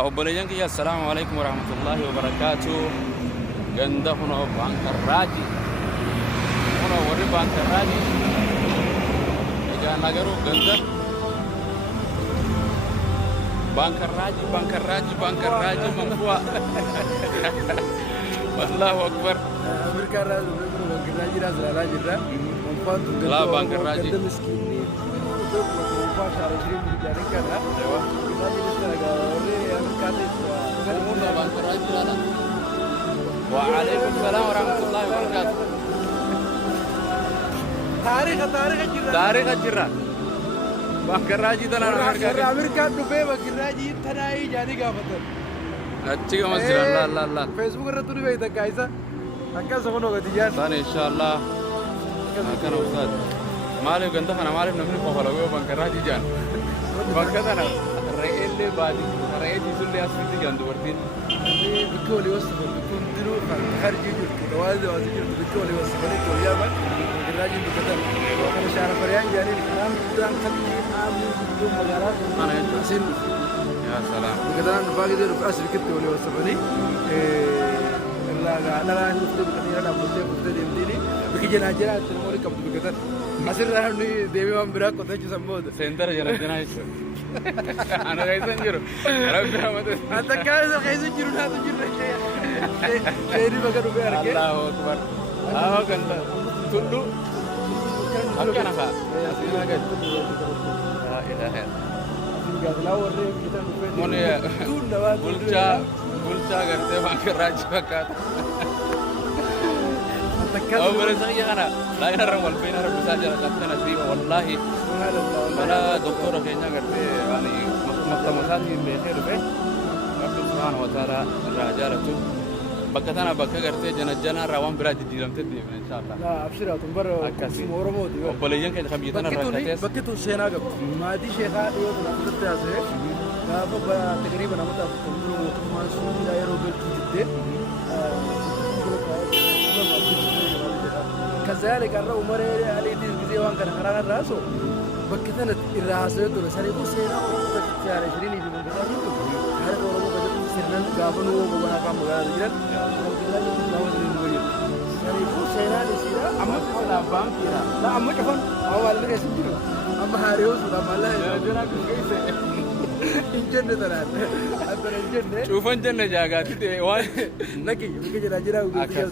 أبولينك يا السلام عليكم ورحمة الله وبركاته. جنده هنا بانك الراجي هنا وري بانك الراجي إذا نجروا جنده بانك الراجي منفوع والله أكبر. أمريكا راجل بانك الراجي راجل الراجي ده منفوع لا بانك الراجي جنده مسكيني منفوع شهر 20 بجاني كذا أيوة الراجي لسه وري أمريكا هنا بانك الراجي لا وعليكم السلام ورحمة الله وبركاته. تاريخ الجرة بانك الراجي ده أنا أمريكا دبي بانك الراجي تناي جاني قافتن أتشيك مسجد لا فيسبوك رتوني بيتا كايسا أكا سكونو كتيجان ثاني إن شاء الله كان أستاذ مالي جنده أنا مالي نمني فهلاوي بانك الراجي جان بانك ده أنا رأي اللي بعدي رأي جيسون اللي أسمتي جان دورتين بكولي وصف بكون درو خارج يجور كده والد يجور بكولي وصف بني كولي يابن الراجل بكتر أنا شعر فريان جاني الكلام بدان خلي عامل بدون مجالات أنا سن يا سلام بكتر أنا باقي دير في أسر كتة ولي وصفني لا أنا نفسي بكتير أنا بكتير يمديني بكي جناجنا تنمولي كبد بكتر أسر رهني ديمي وامبرا كنت جسمود سنتر جلدنا إيش أنا كيسن جرو ربي رحمته أنت كيسن جرو هذا جرو شيء بكرو بيارك الله أكبر كنت تلو أكيد نفع أسينا قد لا إله إلا موني بولشا قرتي بانك الراجي فكات أو برزقي أنا لا ينرم والبين رب ساجر قتنا نسيب والله أنا دكتور كينيا قرتي يعني مكتمساتي اللي خير به رب سبحانه وتعالى رجالته بكتنا بكا قرتي جنا روان براج ديرم تدي إن شاء الله لا أبشر تنبر مورمو دي وبليجن كده خبيتنا ركعتين بكتو سينا قبل ما دي شيخا يو تلتاسه لا بقى تقريبا أنا متى تنبر ما سوي لا يروح بالجدة كذلك الرأي عمر علي دي بزيوان كان خران الرأسه بكتنا الرأسه تقول سري بو سينا وربو كتير شريني في منطقة جدو هذا وربو كتير سينا قابنو وبنا كام مغادر جدا سري بو سينا لسيرا أما كلا بام كيرا لا أما كفن أول لك سجلو أما هاريوس ولا ماله جنا كيسة إنجن ترى أترى إنجن شوف إنجن جاكاتي تي واي نكى بكي جرا جرا وبيجي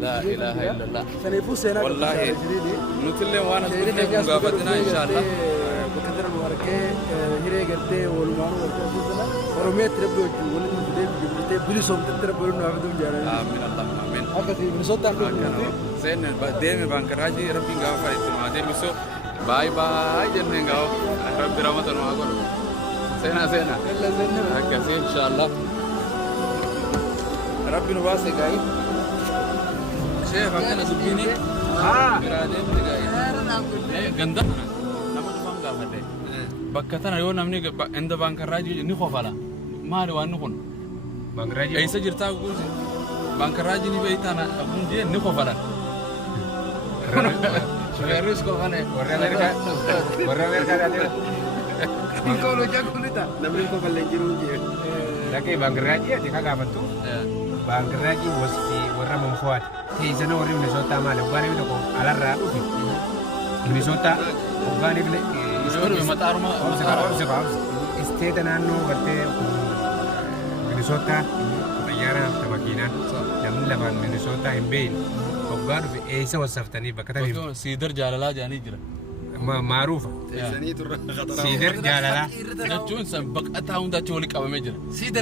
لا إله إلا الله سنيفو سينا والله نتلي وانا سبحانه مقابلتنا إن شاء الله بكثر المباركة هيري قرتي والمانو قرتي سيدنا ورمية تربو ولا تبدي بجبرتي بليسوم تربو نعبدهم جارين آمين الله آمين أكثر من صوت تعمل زين دين بانك راجي ربي غافر إتنا دين مسو باي جنن غاو ربي رحمة الله أكبر سينا إلا زين هكذا إن شاء الله ربي نواسي غاي شيخ أنا سبيني برادين تجاي جندا nama cufam gaafadhe bakka tana yoo namni inda baankarraajii ni kofala maali waan kun baankarraajii eessa jirtaa guusi baankarraajii ni beeytaan kun jee ni kofalan shagaris kofane warra Ameerikaa daatira Kalau jagunita namni kofalan jiru jee lagi baankarraajii ati ka gaafattu baankarraajii wasti warra manfuwaat teessana warri Minnesota maali obbaanii bita ko alarraa dhufi Minnesota obbaanii bile mataaruma isteeta naannoo gartee Minnesota xayyaara hafta makiinaan namni lamaan Minnesota hin beeyin obgaa dhufe eessa wasaftanii bakka tanii siidar jaalalaa jaanii jira maaruufa siidar jaalalaa jechuun san baqataa hundaatti wali qabamee jira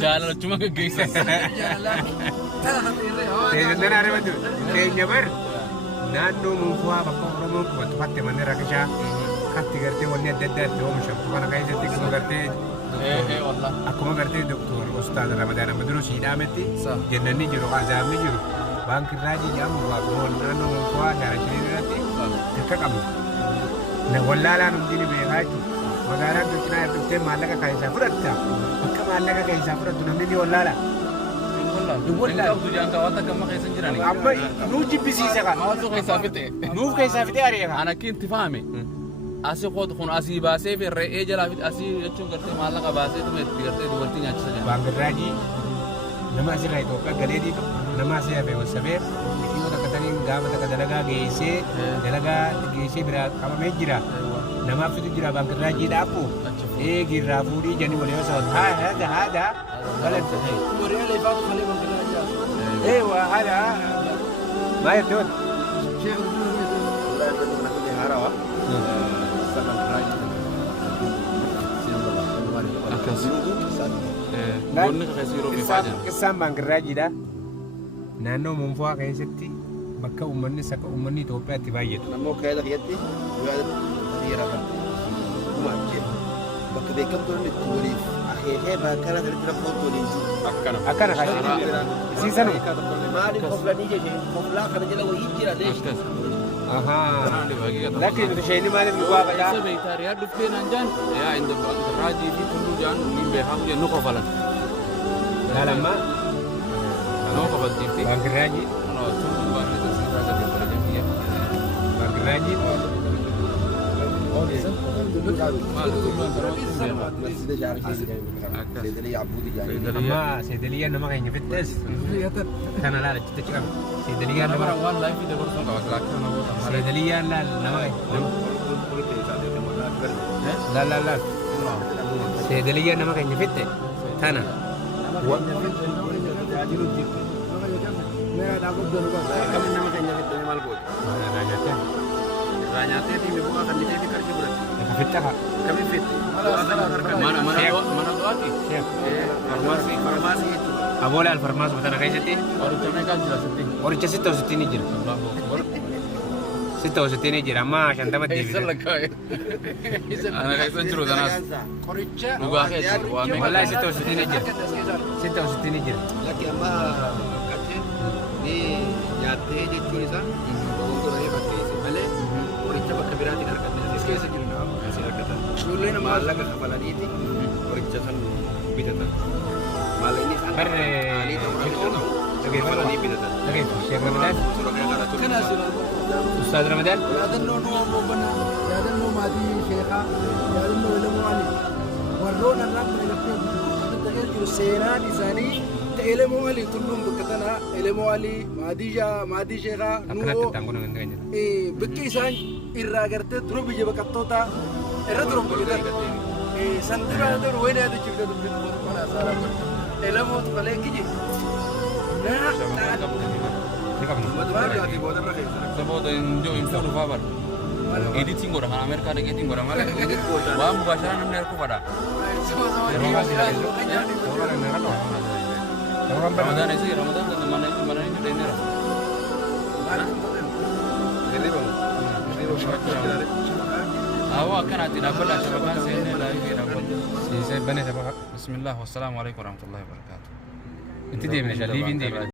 jaalalachuma gaggeessa teessannaan argamatu keenya bar naannoo munfuwaa bakka Oromoon qubatu fatte manni rakishaa katti gartee wanni adda addaatti oomishamtu kana keessatti akkuma gartee akkuma gartee doktor Ustaaz Ramadaan Amaduroo siidhaametti jennanni jiru azaabni jiru baankii raajii jedhamu waaqoon naannoo munfuwaa shaarashirii irratti akka qabnu na wallaalaan hundi ni beekaa jechuudha magaalaan dukkinaa irratti maallaqa keessaa fudhatta bakka maallaqa keessaa fudhattu namni ni wallaala. amma nuuji bisiisa kan maatu keessaa fite nuuf keessaa fite ari'a kan ana kinti faame asii kootu kun asii baasee fi re'ee jalaa fi asii jechuun gartee maallaqa baasee tuma itti gartee dubartii nyaachisa jedhama. Baangirraajii nama asirraa Itoophiyaa galeetiif nama asii hafee wassabee biyyoota akkataniin gaafa takka dalagaa geessee biraa qabamee jira. Namaaf fitu jira baangirraajiidhaafu eegirraa fuudhii janii walii osoo haadha balatti. Warreen leefaatu malee baangirraajii Waa haadha maal jettoon? Qissaan baangirraajiidha. Naannoo Monfaa keessatti bakka uummanni saka uummanni Itoophiyaa itti baay'atu. Naannoo kaayila keessatti hiriira kan bakka beekamtoonni itti waliif akeekee baakana irratti rakkootti waliin jiru. Akkana kaasee isiisanu. Maaliif qoflanii jechee qoflaa kana jala wayii jira deessu. Lakki nuti isheen maaliif nu waaqa Isa beektaariyaa dhuftee naan jaan yaa inda baangirraajii fi tulluu jaan ni beekamu jennu qofalan. Laalammaa Noo qofaltiifti. baangirraajii Tulluu baanee siisaa gadi bara jamiya. baangirraajii amma seedaliyyaa nama keenya fittees kana laala achitti achi qaba. Seedaliyyaa nama waan laayifii dabarsuun qaba laakkaa namoota malee. seedaliyyaan nama laal seedaliyyaa nama keenya fitte tana Abola alfarmaas batana keessatti qoricha 66 ni jira. 66 ni jira amma 50 deebite. Ana keessan jiru tanaas Qoricha dhugaa keessa waan Wallahi 66 ni jira. 66 ni jira. Lakki amma qacceen ni nyaattee jechuun isaa dogongoraa fakkeesse malee qoricha bakka biraatiin arganne as keessa jiru asii argatan. Ijoolleen maallaqa kafalaniiti qoricha san bitatan. Maallaqni isaan alii ta'uu kafalanii bitatan. Sheekh Ramadan. Kanaas Ustaz Ramadan. yaadannoo nu bobbana yaadannoo maatii sheekaa yaadannoo elemoo ali warroon irraa kan eegattee jiru seenaan isaanii elemoo ali tulluun bakka tana elemoo ali maatii sheekaa nuwoo bakki isaan irraa gartee dura biyya baqattoota irra dura biyya santiraa dur wayna yaada jirta dubbiin mana saaraa elemootu malee kiji Saboota injoo hin fuudhu fa'aa bara. Editiin godha kan Ameerikaa dhaqeetiin godha malee waan mubaasharaa namni harku fadha. Ramadaan isa Ramadaan kan mana inni dheeneera. Awwa akkanaatti dhaabbadha shabakaan seennee laayifii dhaabbadha. Siisee bane sababa. Bismillah wassalaamu alaikum warahmatullahi wabarakatuh. Itti deemne shaliibiin deemne.